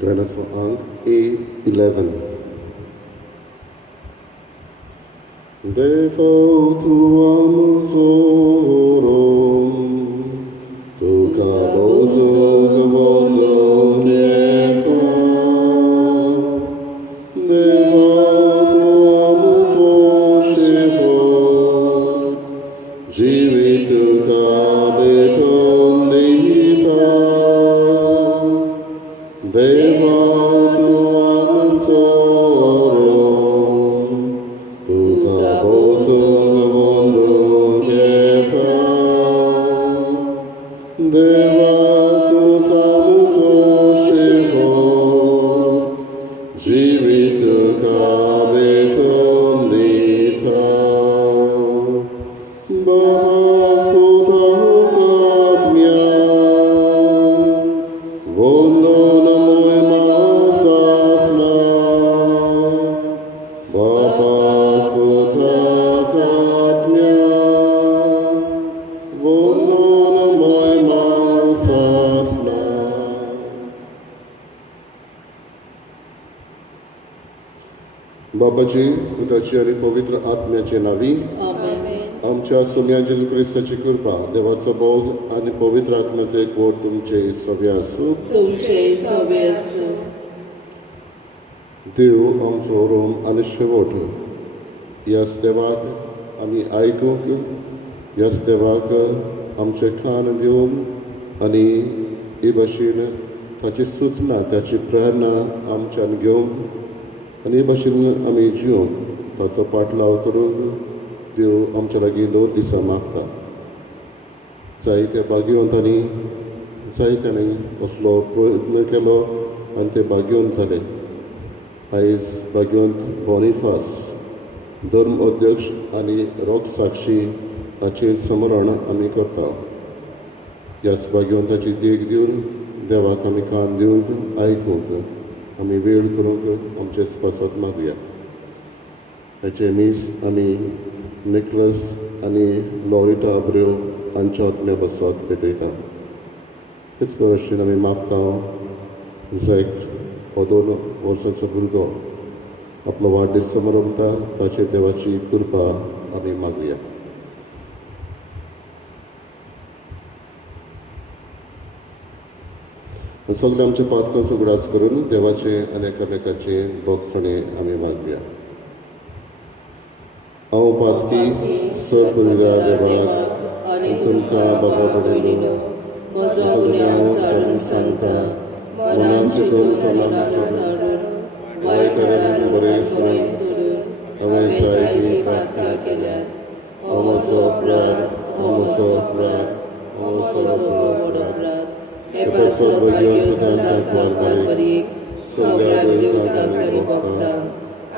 Join us for Ang A11. Default amusorum, tu caboso gavondo nieta. Default amusoshifot, jivitu cabeton dita. Devato amansorum, tu caboso gavondo nieta. Devato amansoshifot, jivitu cabeton dita. Bhakutahukatmya, vondo namoy masasna. Bhakutahukatmya, vondo namoy masasna. बाबाजी उदाची आणि पवित्र आत्म्याचे नावी आमच्या सोम्या जेजू ख्रिस्ताची कृपा देवाचो बोध आणि पवित्र आत्म्याचो एकवट तुमचे सव्य आसूं. देव आमचो रोम आनी शेवट ह्याच देवाक आमी आयकूंक ह्याच देवाक आमचे कान दिवंक आनी हे भाशेन ताची सुचना ताची प्रेरणा आमच्यान घेवंक आनी हे भाशेन आमी जिवंक ताचो पाटलाव करूंक देव आमच्या लागीं दोन दिसां मागता. जायत्या भाग्यवंतांनी जायत्यांनी असलो प्रयत्न केलो आनी ते भाग्यवंत जाले. आयज भाग्यवंत बॉनिफास धर्म अध्यक्ष आनी रोग साक्षी हाचेर स्मरण आमी करता. ह्याच भाग्यवंताची देख दिवन देवाक आमी कान दिवंक आयकूंक आमी वेळ करूंक आमचे स्पासाक मागुया. हेचे मीस आमी निकलस आनी लॉरिटा अब्रेव हांच्या आत्म्या बसत भेटयता. तेच भशेन आमी मागता झॅक हो 2 वर्सांचो भुरगो आपलो वाडदीस समारंभता ताचेर देवाची कृपा आमी मागुया. सगळे आमचे पातकांचो उगडास करून देवाचे आनी एकामेकाचे भोगसणे आमी मागुया. हांव पातकी सपरिवार देवाक आनी तुमकां बाबा भयणीनो म्हजो गुन्यांव जाणून सांगता. मनान चिंतून तोंडान चाडून वायटान बरें सोडून हांवें जायतीं पातकां केल्यात. हो म्हजो अपराध, हो म्हजो अपराध, हो म्हजो व्हड अपराध. हे पासत भाग्यो सदांच वारपारीक सगळ्या देवतांकरी भोगता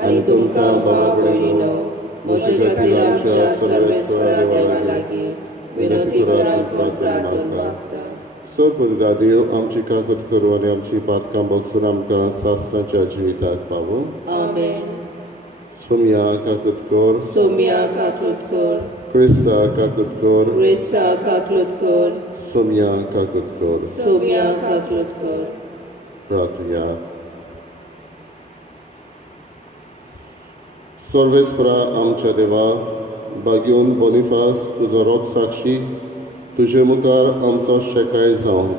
आनी तुमकां बाबा भयणीनो म्हजे खातीर आमच्या सर्वेस्परा देवा लागीं विनंती करात प्रार्थना मागता. सर्वदा देव आमची काकूत करूं आनी आमची पातकां भोगसून आमकां सासणाच्या जिविताक पावूं. आमेन. सोम्या काकूत कर, सोम्या काकूत कर, क्रिस्ता काकूत कर, क्रिस्ता काकूत कर, सोम्या काकूत कर. सोम्या काकूत कर. प्रार्थया. सर्वेस्परा आमच्या देवा, भाग्यवंत बॉनिफास तुजो रोग साक्षी तुजे मुखार आमचो शेकाय जावं.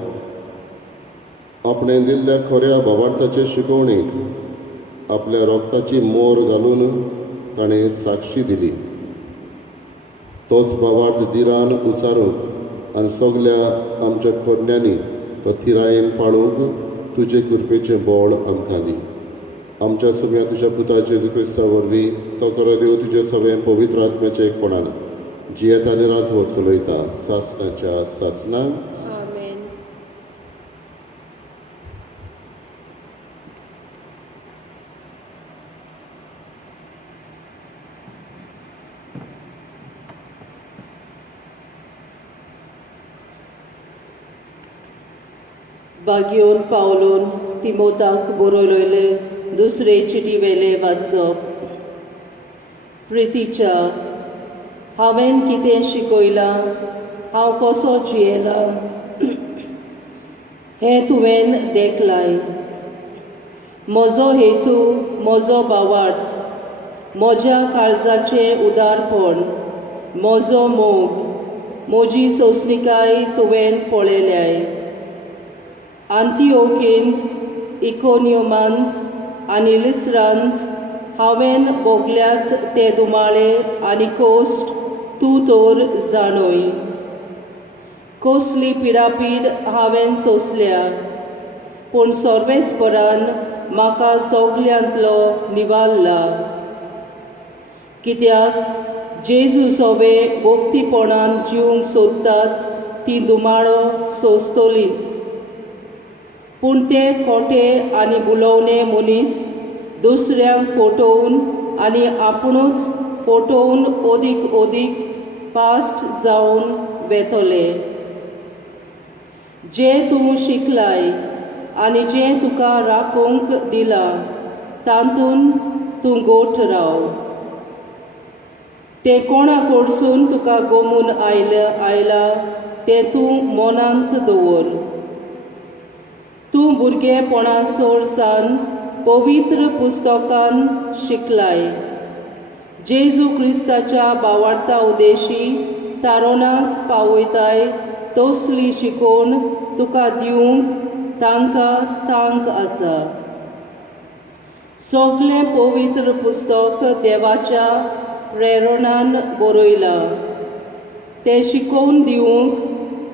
आपणे दिल्ल्या खऱ्या भावार्थाचे शिकवणेक आपल्या रोगताची मोर घालून ताणें साक्षी दिली. तोच भावार्थ दिरान उचारूंक आनी सगल्या आमच्या खोरण्यांनी तो थिरायेन पाळूंक तुजे कृपेचें बोळ आमकां दी. आमच्या सगळ्या तुज्या पुता जेजू क्रिस्ता वरवीं तो खरो देव तुजे सगळें पवित्र आत्म्याच्या एकपणान जियेत आनी राजवट चलयता सासणाच्या सासणाक. आमेन. भाग्योन पावलोन तिमोथाक बरयलेले दुसरे चिटी वेले वाचप. प्रितीच्या हांवें कितें शिकयलां, हांव कसो जियेलां हें तुवें देखलाय. म्हजो हेतू, म्हजो भावार्थ, म्हज्या काळजाचें उदारपण, म्हजो मोग, म्हजी सोंसणीकाय तुवें पळयल्याय. आंतिओकेंत, इकोनियमांत आनी लिस्त्रांत हांवें भोगल्यात ते दुमाळे आनी कोश्ट तूं तर जाणोय. कसली पिडापीड हांवें सोंसल्या, पूण सर्वेस्परान म्हाका सगल्यांतलो निवारला. कित्याक जेजू सवे भोक्तीपणान जिवंक सोदतात ती दुमाळो सोंसतलींच. पूण ते खोटे आनी बुलवणे मनीस दुसऱ्यांक फटोवन आनी आपुणूच फटोवन ओदीक पास्ट जावन वेतले. जें तूं शिकलाय आनी जें तुका राखूंक दिलां तातूंत तूं गोठ राव. तें कोणा कडसून तुका गमून आयलां तें तूं मनांत दवर. तूं भुरगेपणासोर सावन पवित्र पुस्तकान शिकलाय. जेजू क्रिस्ताच्या भावार्था उदेशी तारुणाक पावयताय तसली शिकोवन तुका दिवंक तांकां थांक आसा. सगलें पवित्र पुस्तक देवाच्या प्रेरणान बरयलां. तें शिकोवन दिवंक,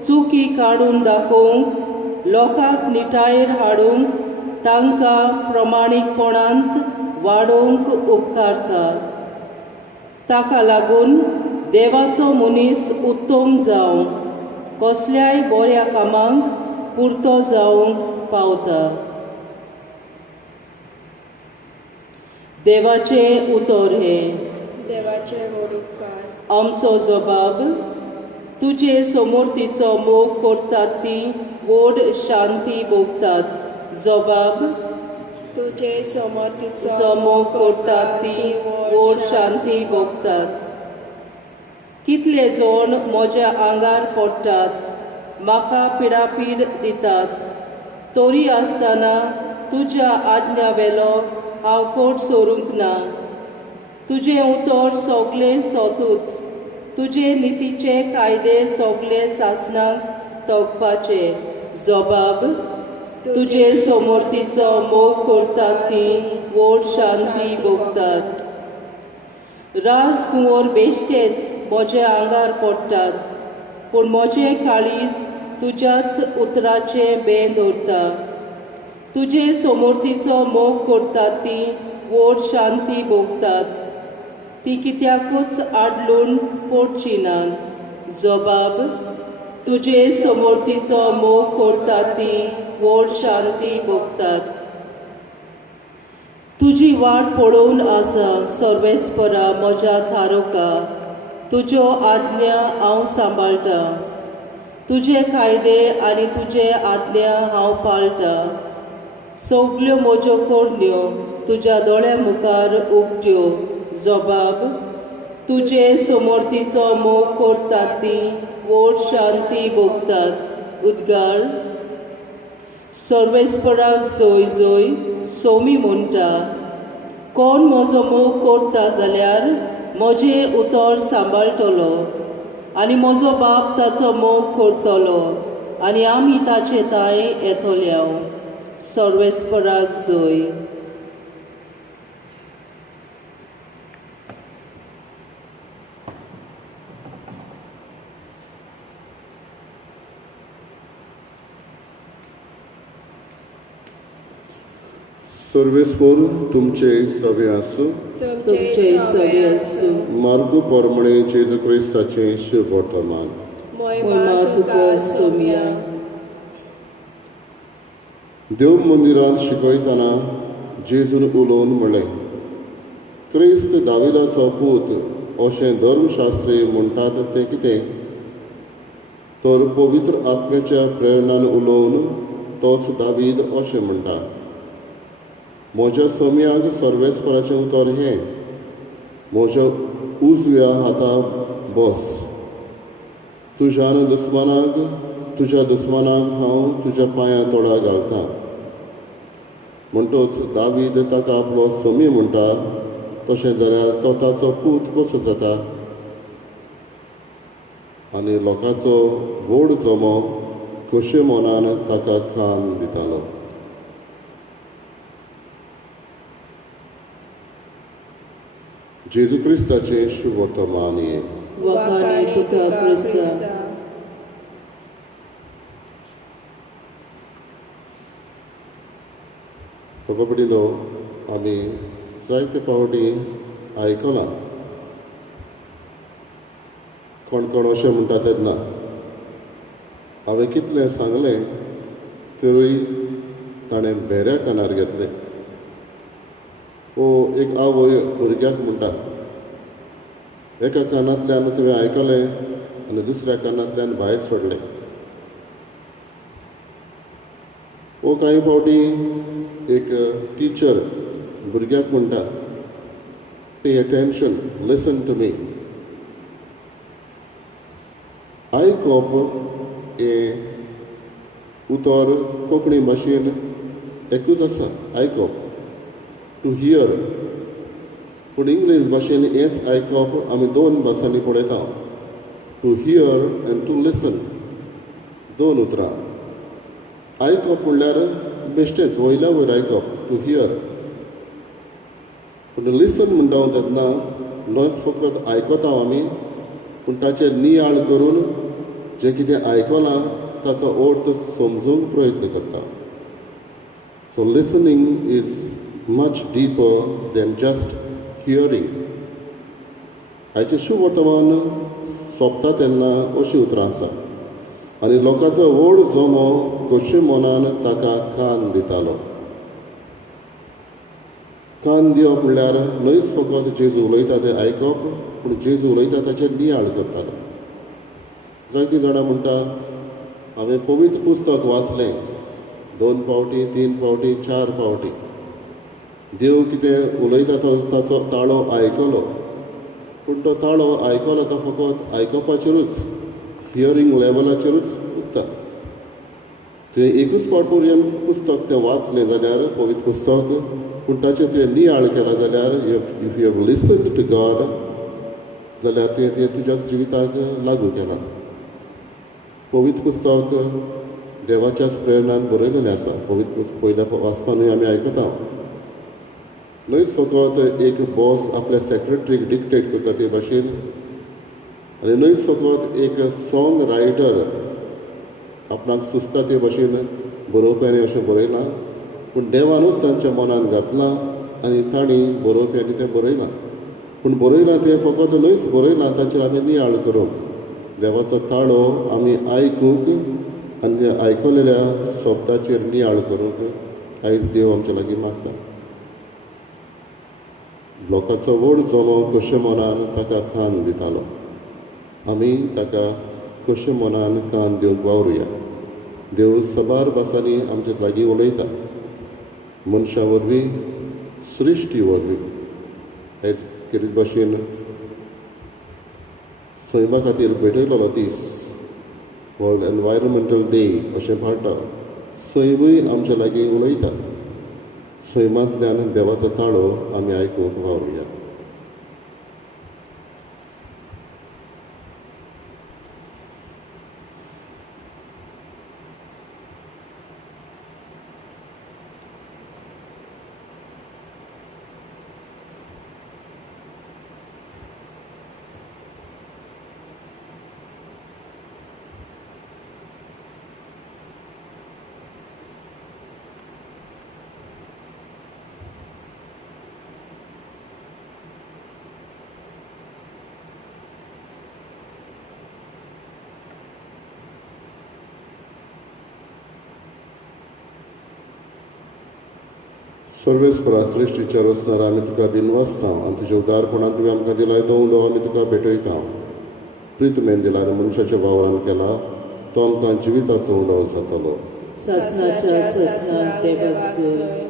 चुकी काडून दाखोवंक, लोकांक निटायेर हाडूंक, तांकां प्रमाणीकपणांत वाडोवंक उपकारता. ताका लागून देवाचो मनीस उत्तम जावं, कसल्याय बऱ्या कामांक पुरतो जावंक पावता. देवाचें उतर हें: देवाचे व्हड उपकार. आमचो जबाब: तुजे समोर्तीचो मोग करतात ती व्हड शांती भोगतात. जबाब: तुजे समर्थीचो जो मोग करतात ती व्हड शांती भोगतात. कितले जण म्हज्या आंगार पडटात, म्हाका पिडापीड दितात, तरी आसतना तुज्या आज्ञा वेलो हांव कोट सोरूंक ना. तुजें उतर सगलें सोतूच, तुजे नितीचे कायदे सगले सासणांक तोगपाचे. जबाब: तुजे समोर्तीचो मोग करतात ती व्हड शांती भोगतात. राजकुंवर बेश्टेच म्हज्या आंगार पडटात, पूण म्हजें काळीज तुज्याच उतराचें बें दवरता. तुजे समोर्तीचो मोग करतात ती व्हड शांती भोगतात. ती कित्याकूच आडलून पडची नात. जबाब: तुजे समोर्तीचो मोग करतात ती व्हड शांती भोगतात. तुजी वाट पळोवन आसा सर्वेस्परा म्हज्या थारोका. तुज्यो आज्ञा हांव सांबाळटां. तुजे कायदे आनी तुजे आज्ञा हांव पाळटां. सगल्यो म्हज्यो करण्यो तुज्या दोळ्या मुखार उक्त्यो. जबाब: तुजे समोर्तीचो मोग करतात ती व्हड शांती भोगतात. उद्गार: सर्वेस्पराक जय जय. सोमी म्हणटा: कोण म्हजो मोग करता जाल्यार म्हजें उतर सांबाळटलो, आनी म्हजो बाप ताचो मोग करतलो, आनी आमी ताचे थंय येतल्या. सर्वेस्पराक जय. सर्वेस्पोर तुमचे सवे आसूं. तुमचे सवे आसूं. मार्गो पोरमणे जेजू क्रिस्ताचें शुभ वर्तमान. महिमा तुका सोम्या. देव मंदिरांत शिकयतना जेजून उलोवन म्हणलें: क्रिस्त दाविदाचो पूत अशें धर्मशास्त्री म्हणटात तें कितें? तर पवित्र आत्म्याच्या प्रेरणान उलोवन तोच दावीद अशें म्हणटा: म्हज्या सोम्याक सर्वेस्पराचें उतर हें: म्हज्या उजव्या हाता बस. तुज्या दुस्मानाक हांव तुज्या पांयां तोडा घालतां. म्हणटूच दावीद ताका आपलो समी म्हणटा, तशें जाल्यार तो ताचो पूत कसो जाता? आनी लोकांचो गोड जमो कशे मनान ताका कान दितालो. जेजू क्रिस्ताचें शुभ वर्तमान ये. वखाणी तुका क्रिस्ता. भगवडीलो आमी जायते पावटी आयकलां कोण कोण अशें म्हणटा तेन्ना हांवें कितलें सांगलें तरूय ताणें बेऱ्या कानार घेतलें. एक आवय भुरग्याक म्हणटा, एका कानांतल्यान तुवें आयकलें आनी दुसऱ्या कानांतल्यान भायर सोडलें. कांय फावटी एक टिचर भुरग्याक म्हणटा, pay attention, listen to me. आयकप हें उतर कोंकणी भाशेन एकूच आसा, आयकप, टू हियर. पूण इंग्लीश भाशेन हेंच आयकप आमी दोन भासांनी पळयता, टू हियर एंड टू लिसन, दोन उतरां. आयकप म्हणल्यार बेश्टेच वयल्या वयर आयकप, टू हियर. पूण लिसन म्हणटा तेन्ना न्हयच फकत आयकता आमी, पूण ताचेर नियाळ करून जें कितें आयकलां ताचो अर्थ समजूंक प्रयत्न करता. So listening is much deeper than just hearing. हाचें शुभ वर्तमान सोंपता तेन्ना अशीं उतरां आसा. आनी लोकांचो व्हड जमो कशे मनान ताका कान दितालो. कान दिवप म्हणल्यार न्हयच फकत जेजू उलयता तें आयकप, पूण जेजू उलयता ताचेर नियाळ करतालो. जायतीं जाणां म्हणटा, हांवें पवित्र पुस्तक वाचलें 2 फावटी, 3 फावटी, 4 फावटी. देव कितें उलयता ताचो ताळो आयकलो, पूण तो ताळो आयकलो तो फकत आयकपाचेरूच, हियरींग लेवलाचेरूच उरता. तुवें एकूच फावट पर्यंत पुस्तक तें वाचलें जाल्यार पवित्र पुस्तक, पूण ताचेर तुवें नियाळ केला जाल्यार if you have listened to God जाल्यार तुवें तें तुज्या जिविताक लागू केलां. पवित्र पुस्तक देवाच्याच प्रेरणान बरयलेलें आसा. पवित्र पयल्या वाचपानूय आमी आयकता. न्हयच फकत एक बॉस आपल्या सेक्रेटरीक डिक्टेट करता ते भाशेन, आनी न्हयच फकत एक सॉंग रायटर आपणाक सुचता ते भाशेन बरोवप्यांनी अशें बरयलां, पूण देवानूच तांच्या मनान घातलां आनी तांणी बरोवप्यांनी तें बरयलां. पूण बरयलां तें फकत न्हयच बरयलां, ताचेर आमी नियाळ करप. देवाचो ताळो आमी आयकूंक आनी त्या आयकलेल्या शब्दाचेर नियाळ करूंक आयज देव आमचे लागीं मागता. लोकांचो व्हड जमो कशे मनान ताका कान दितालो. आमी ताका कशे मनान कान दिवंक वावरुया. देव सबार भासांनी आमचे लागीं उलयता, मनशां वरवीं, सृश्टी वरवीं. आयज कितें भाशेन सैमा खातीर भेटयलेलो दीस, वर्ल्ड एनवायरमेंटल डे अशें पाळटा. सैमूय आमचे लागीं उलयता. सैमांतल्यान देवाचो ताळो आमी आयकूंक वावरुया. सर्वेस्परा सृश्टीचेर वचनार आमी तुका दिनवासता आनी तुज्या उदारपणान तुवें आमकां दिलाय तो उंडो आमी तुका भेटयता. प्रितमेन दिला आनी मनशाच्या वावरान केला, तो आमकां जिविताचो उंडो जातलो. ससनाच्या ससनान देवाक जोय.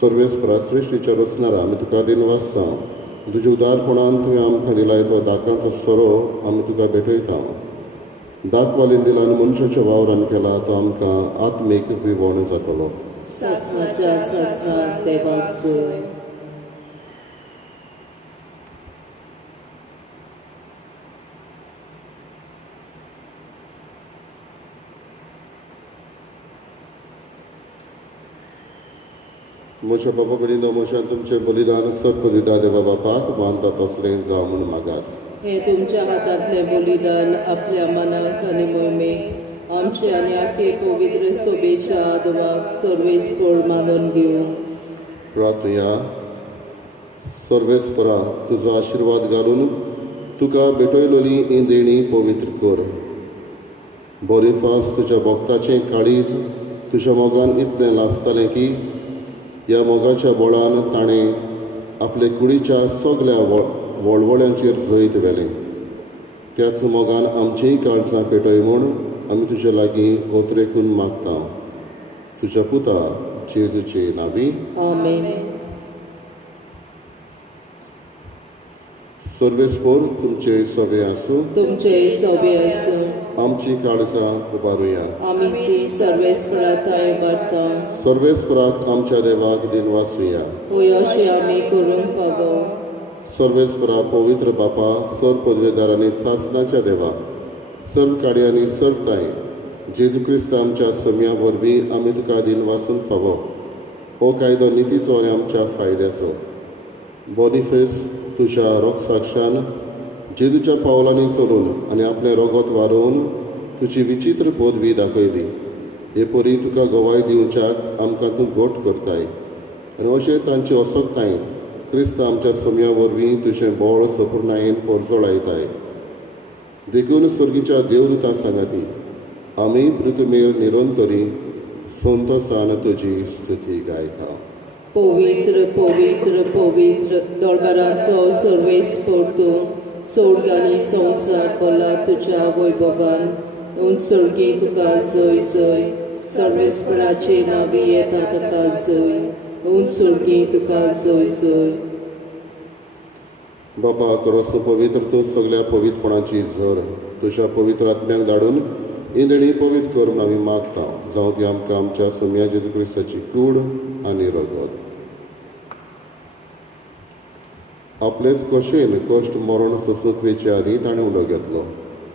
सर्वेस्परा सृश्टीच्या रचणारा आमी तुका दिन वाचता. तुज्या उदारपणान तुवें आमकां दिलाय तो दाकांचो सोरो आमी तुका भेटयता. दाखवालीन दिलान मनशाच्या वावरान केला तो आमकां आत्मीक विवण जातलो. सासणाच्या सासणाक देवाक जोय. म्हज्या बाबा भयणीनो, म्हज्या तुमचें बलिदान सर्पविदा देवा बापाक मानता तसलें जावं म्हूण मागात. हे तुमच्या हातांतलें बलिदान आपल्या मनाक आनी मोहिमेक आमचे आनी आखे पवित्र सोबेच्या आदवाक सर्वेस्पर मानून घेवं. प्रार्थया. सर्वेस्परा तुजो आशिर्वाद घालून तुका भेटयलोली ही देणी पवित्र कर. बोरिफास तुज्या भक्ताचें काळीज तुज्या मोगान इतलें लासतालें की ह्या मोगाच्या बळान ताणें आपले कुडीच्या सगळ्या वळवळ्यांचेर जैत व्हेलें. त्याच मोगान आमचींय काळजां पेटय म्हूण आमी तुजे लागीं ओतरेकून मागता. तुज्या पुता जेजूचे नांवी. आमेन. सर्वेस्पर तुमचे सवे आसूं. तुमचे सोबे आसूं. आमची काळजां उबारुया. आमी ती सर्वेस्पराताय वाडटा. सर्वेस्पराक आमच्या देवाक दिन वाचुया. होय अशें आमी करूंक फावो. सर्वेस्परा पवित्र बापा, सर पदवेदार आनी सासणाच्या देवा, सर्व काडी आनी सर्वताय जेजू क्रिस्त आमच्या सम्या वरवीं आमी तुका दिन वाचून फावो. हो कायदो नितीचो आनी आमच्या फायद्याचो. बॉनिफेस तुज्या रोगसाक्षान जेजूच्या पावलांनी चलून आनी आपलें रोगोत वारोवन तुजी विचित्र पदवी दाखयली. हे परी तुका गवाय दिवच्याक आमकां तूं गोट करताय आनी अशें तांचे असोगतायेंत क्रिस्त आमच्या सम्या वरवीं तुजें बोळ सपूर्णायेन परजोळायताय. देखून सर्गीच्या देवदूतां सांगाती आमी पृथ्वीर निरंतरी संतोसान तुजी स्तुती गायता. पवित्र पवित्र पवित्र दरबारांचो सर्वेस्पर तूं सोर्ग आनी संवसार भरला तुज्या वैभवान. उत्सर्गी तुका जय जय. सर्वेस्पराचे नांवी येता ताका जय. उत्सर्गी तुका जय जय. बापा खरोच पवित्र तूं सगळ्या पवित्रपणाची झर तुज्या पवित्र आत्म्याक धाडून ही देणी पवित्र कर म्हूण आमी मागता. जावं ती आमकां आमच्या सम्या जेजू क्रिस्ताची कूड आनी रगत. आपलेच कशेन कश्ट मरण सोसूंक वेचे आदी ताणें उडो घेतलो.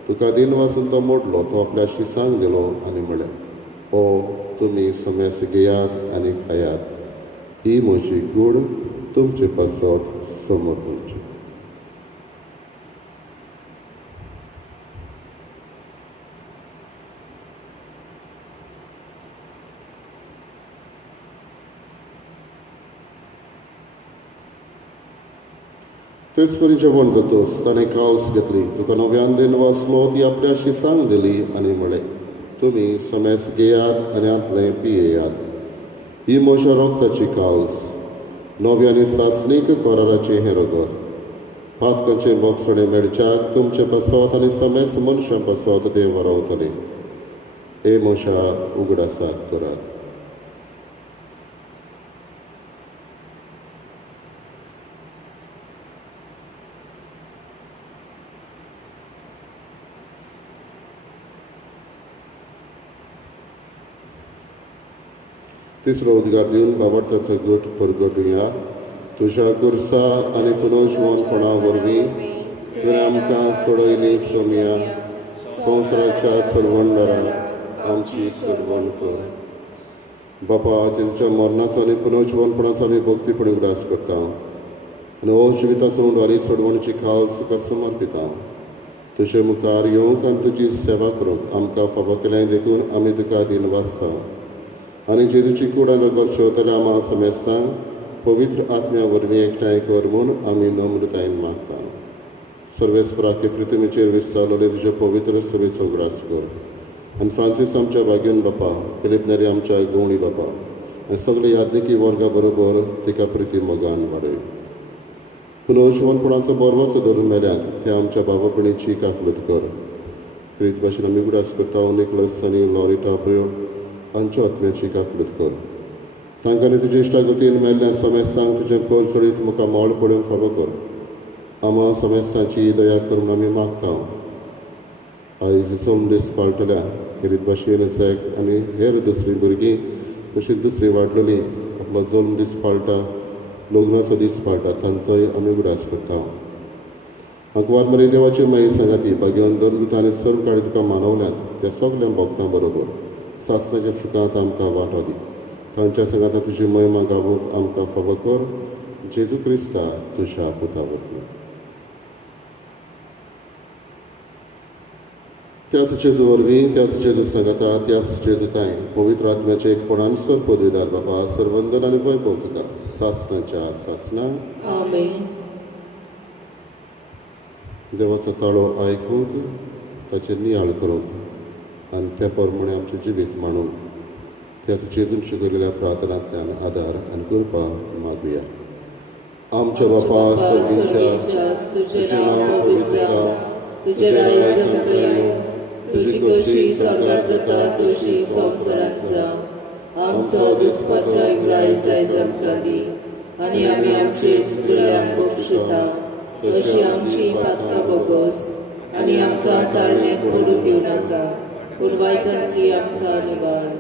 तुका दिन वाचून तो मोडलो. तो आपल्या शिसांक दिलो आनी म्हळें, ओ तुमी समेस घेयात आनी खायात. ही म्हजी कूड तुमचे पासत समोर तुमचे. तेच परी जेवण जातोच ताणें कावस घेतली. तुका नव्यान दिन वाचलो ती आपल्या शिसांक दिली आनी म्हळें, तुमी समेस घेयात आनी आतलें पियेयात. ही म्हज्या रोगताची कावस, नव्या आनी सासणीक कराराचें हें रगत. पातकांचें बोगसणें मेळच्याक तुमचे पासत आनी समेस मनशां पासत देव वारावतले. हे म्हज्या उगडासाक करात. तिसरो उद्गार दिवन बाबार्थाचो गोठ परगटुया. तुज्या गुरसा आनी पुनर्जीवनपणा वरवीं तुवें आमकां सोडयली सोम्या संवसाराच्या सरवंडारान आमची सरवण कर. बापा जेजूच्या मरणाचो आनी पुनर्जीवनपणाचो आमी भक्तीपणी उगडास करता आनी हो जिविताचो उंडवारी सोडवणेची खास तुका समर्पिता. तुजे मुखार येवंक आनी तुजी सेवा करूंक आमकां फावो केलें देखून आमी तुका दिन वाचता. आनी जेजूची कूड आनी रगत शेवतल्या आमा समेस्तांक पवित्र आत्म्या वरवीं एकठांय कर म्हूण आमी नम्रतायेन मागता. सर्वेस्पराके पृथ्वीचेर विस्तारलेले तुजे पवित्र सभेचो उगडास कर. आनी फ्रांसीस आमच्या भाग्यन बापा, फिलीप नेरी आमच्या गवळी बापा आनी सगळे यादनिकी वर्गा बरोबर तिका प्रिती मोगान वाडय. पुनर्जीवनपणाचो बरवसो धरून मेल्यात ते आमच्या भावा भयणीची काकलूत कर. प्रीत भाशेन आमी उगडास करता निकलस आनी लॉरिटा प्रियो हांच्या आत्म्याची काकलूत कर. तांकां तुजे इश्टागतीन मेल्ल्या समेस्तांक तुजें कोल सोडीत मुखार मोळ पडूंक फावो कर. आमा समेस्तांची दया करून आमी मागता. आयज सोम दीस पाळटल्या खेरीत भाशेन सॅक आनी हेर दुसरीं भुरगीं कशीं दुसरी वाडलेलीं आपलो जल्म दीस पाळटा, लग्नाचो दीस पाळटा, तांचोय आमी उडास करता. आंकवार मरे देवाची माई सांगाती भाग्यवन धर्म आनी सर्व काळी तुका मानवल्यात त्या सगळ्या भक्तां बरोबर सासणाच्या सुखांत आमकां वांटो दी. तांच्या संगाता तुजी महिमा गावूंक आमकां फावो कर. जेजू क्रिस्ता तुज्या पुता वरवीं. त्याच जेजू वरवीं, त्याच जेजू सांगाता, त्याच जेजू ताई पवित्र आत्म्याचे एकपणान सर पदवीदार बाबा सर्वंदन आनी वैभव तुका सासणाच्या सासणा. आमेन. देवाचो ताळो आयकूंक, ताचेर नियाळ करूंक आनी त्या प्रमाणे आमचें जिवीत मांडूंक त्याच जेजून शिकयलेल्या प्रार्थनांतल्यान आदार आनी कृपा मागुया. आमच्या बापा सर्गीच्या, तुजें नांव पवित्र जावं, तुजें राज जमूं येवं, तुजी कशी स्वर्गांत जाता तशी संवसारांत जावं. आमचो दिसपट्टो रायज आयज आमकां दी आनी आमी आमचे चुकल्यांक बक्षिता तशी आमची पातकां बोगोस आनी आमकां ताळण्याक पडूं दिवं नाका, पूण वायटांतली आमकां निवार.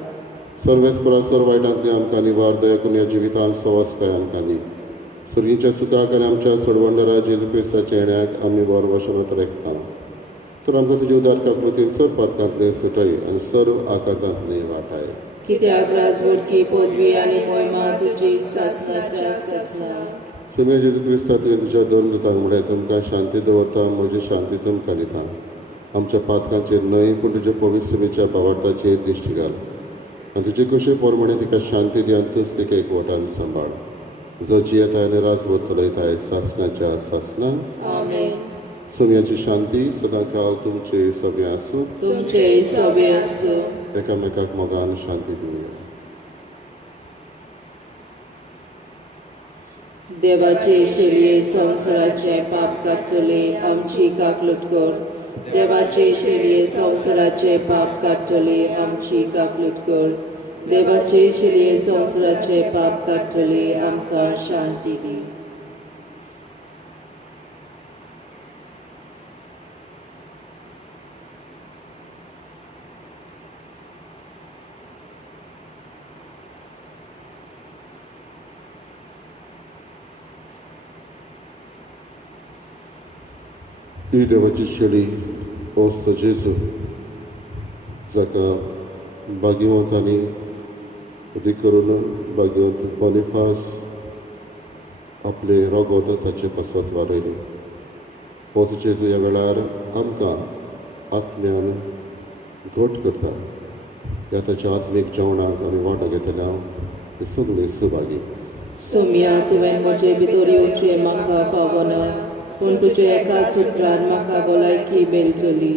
सर्वेस्परा सर्व वायटांतली आमकां निवार. दया करून ह्या जिवितांत सवासकाय आमकां दी. सर्गीच्या सुखाक आनी आमच्या सोडवंडरा जेजू क्रिस्ताच्या येण्याक आमी बर वशनांत रेखता. तर आमकां तुजे उदार काकृतीन सर्व पातकांतले सुटय आनी सर्व आकांतांतली वाटाय. कित्याक राजवडकी पदवी आनी मोहिमा तुजी सासणाच्या सासणा. सुम्या जेजू क्रिस्ता तुवें तुज्या दोन दुतांक म्हळ्यार तुमकां शांती दवरता, म्हजी शांती तुमकां दिता. आमच्या पातकांचेर न्हय पूण तुज्या पवित्र सभेच्या भावार्थाचेर दिश्टी घाल आनी तुजे कशे प्रमाणे तिका शांती दी आनी तूंच तिका एकवटान सांबाळ. जो जियेताय आनी राजवट चलयताय सासणाच्या सासणा. आमेन. सुम्याची शांती सदां काळ तुमचे सभे आसूं. तुमचे सभे आसूं. एकामेकाक मोगान शांती दिवया. देवाचे शेळये संवसाराचे पाप काडटले आमची काकलूट कर. देवाचे शेळये संवसाराचे पाप काडटले आमची काकलूट कर. देवाचे शेळये संवसाराचे पाप काडटले आमकां शांती दी. ही देवाची शेळी ओस्त जेजू जाका भाग्यवंतांनी उदी करून भाग्यवंत बॉनिफास आपले रगत ताचे पासत वारयली. होच जेजू ह्या वेळार आमकां आत्म्यान घट करता. ह्या ताच्या आत्मीक जेवणाक आमी वांटो घेतल्या हांव सगळीं सुभागी. सोम्या तुवें म्हजे भितर येवचें म्हाका पावना, पूण तुजे एकाच उतरान म्हाका भलायकी मेळटली.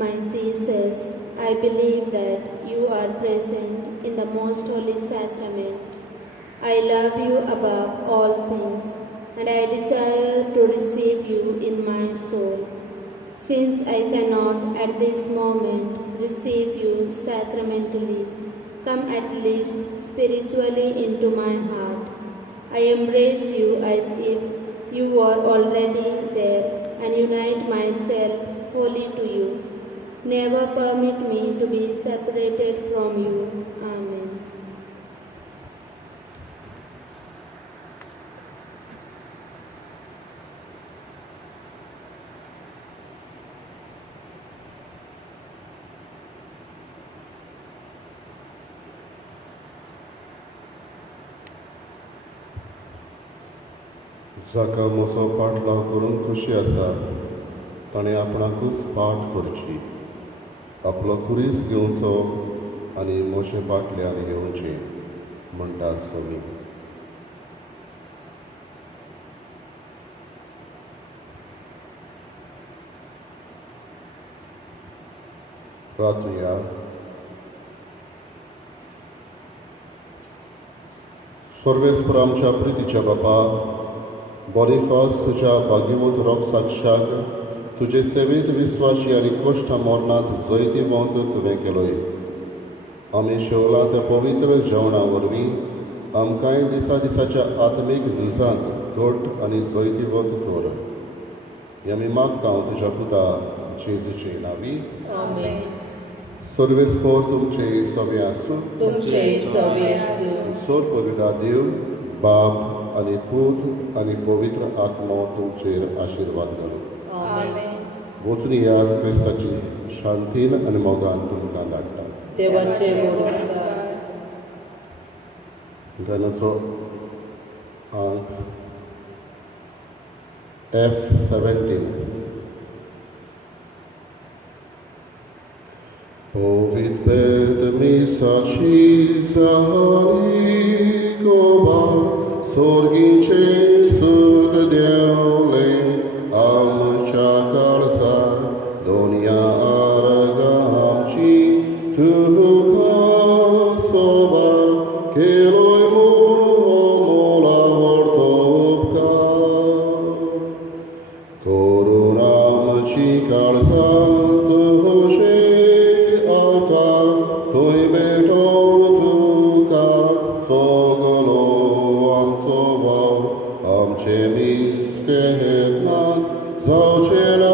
My Jesus, I believe that you are present in the most holy sacrament. I love you above all things, and I desire to receive you in my soul. Since I cannot at this moment receive you sacramentally, come at least spiritually into my heart. I embrace you as if you were already there and unite myself wholly to you. Never permit me to be separated from you. Amen. जाका म्हजो पाटलाव करून खुशी आसा ताणें आपणाकूच पाट करची आपलो कुरीस घेवचो आनी मोशे पाटल्यान येवचें म्हणटा सोमी. प्रार्थया. सर्वेस्पर आमच्या प्रितीच्या बापा, बॉनिफास तुझ्या भाग्यवंत रॉक्साक्षाक तुजे सेवेंत विस्वाशी आनी कश्ट मरणांत जैतिवंत तुवें केलोय. आमी शेवला त्या पवित्र जेवणा वरवीं आमकांय दिसा दिसाच्या आत्मीक झुजांत घट आनी जैतिवंत कर. हें आमी मागता तुज्या पुता जेजूचे नांवी. आमेन. सर्वेस्पर तुमचे सवे आसूं. तुमचे सवे आसूं. सोर पविता देव बाप आनी पूत आनी पवित्र आत्मा तुमचेर आशिर्वाद घालूं. आमेन. वचून याद क्रिस्ताची शांतीन आनी मोगान तुमकां धाडटा. देवाचे वडणकार. गाण्याचो अंक F17. Povid ped misaci zalikoba, sorgice sugdeole, am chakarzar, donia argamci, tuhuka sobar, keloi mola hortopka. Corunam chikarzar, tuhoshe altar, toi beton tuka, sogolo am sobav, am chemis kehnat, zaucela